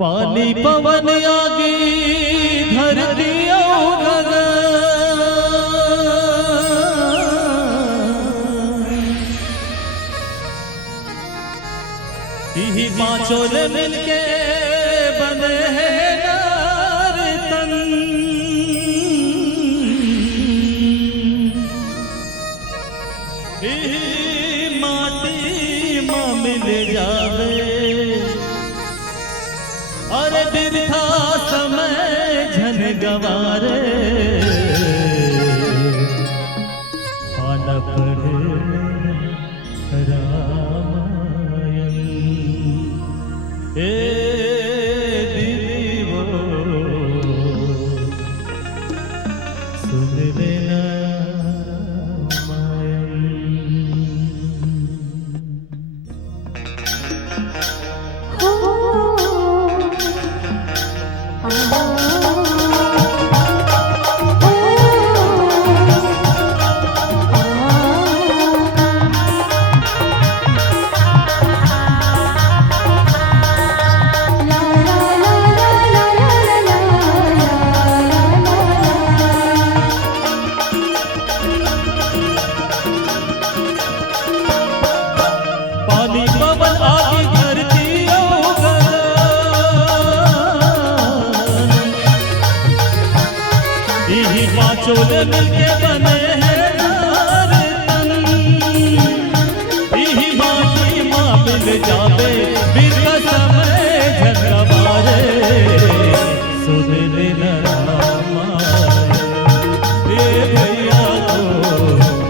पानी पवन आगे धरती यही पांचों ने मिलके बने हैं नार तन। यही माटी मां मिल जावे और दिन था समय झन गवारे पाना पढ़े रामायण। ए दीदी वो सुन लेना पांचों मिलके बने हैं नार तन। यही माटी मां मिल जावे फिर समय झगवारे सुन लेना रामायण। ये भैया को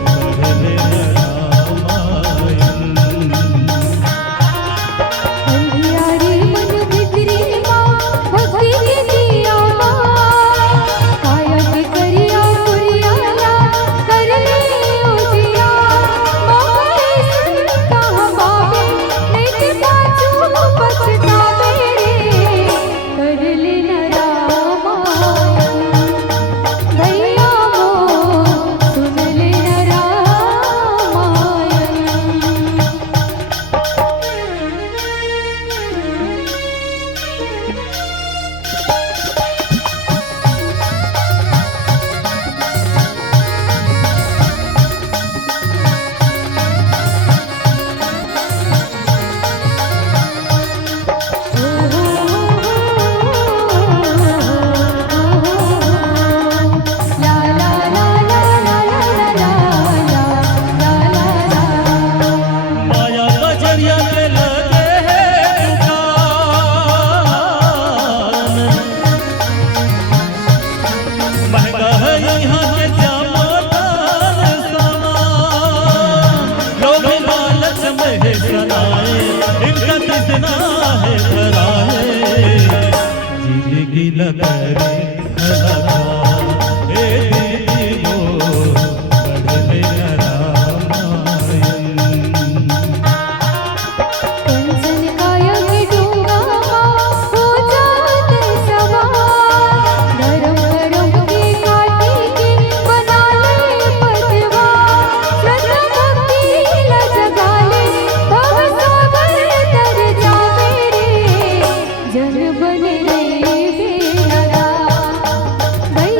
पढ़ लेना रामायण। अंधियारी मन भितरी मां भक्ति की दिया जन बने रे बेड़ा भैया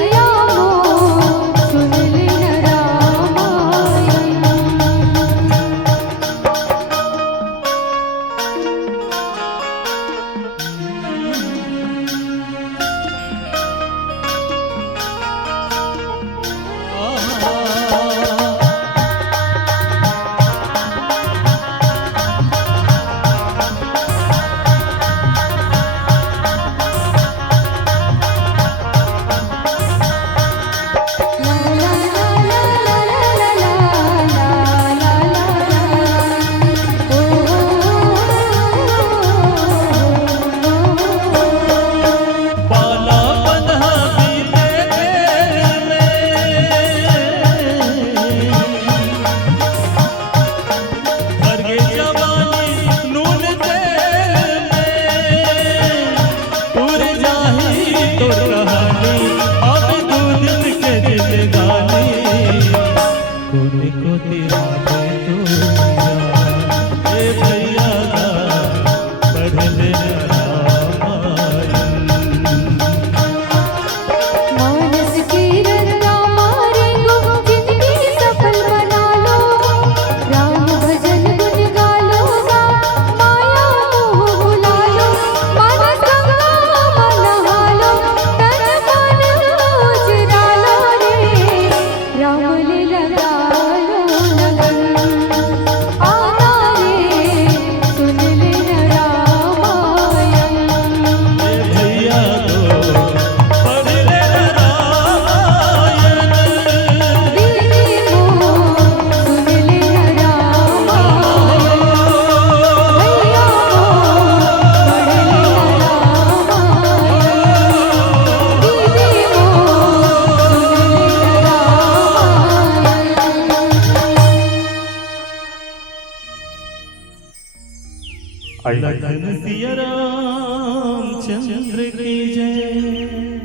धन सिया राम चंद्र की जय।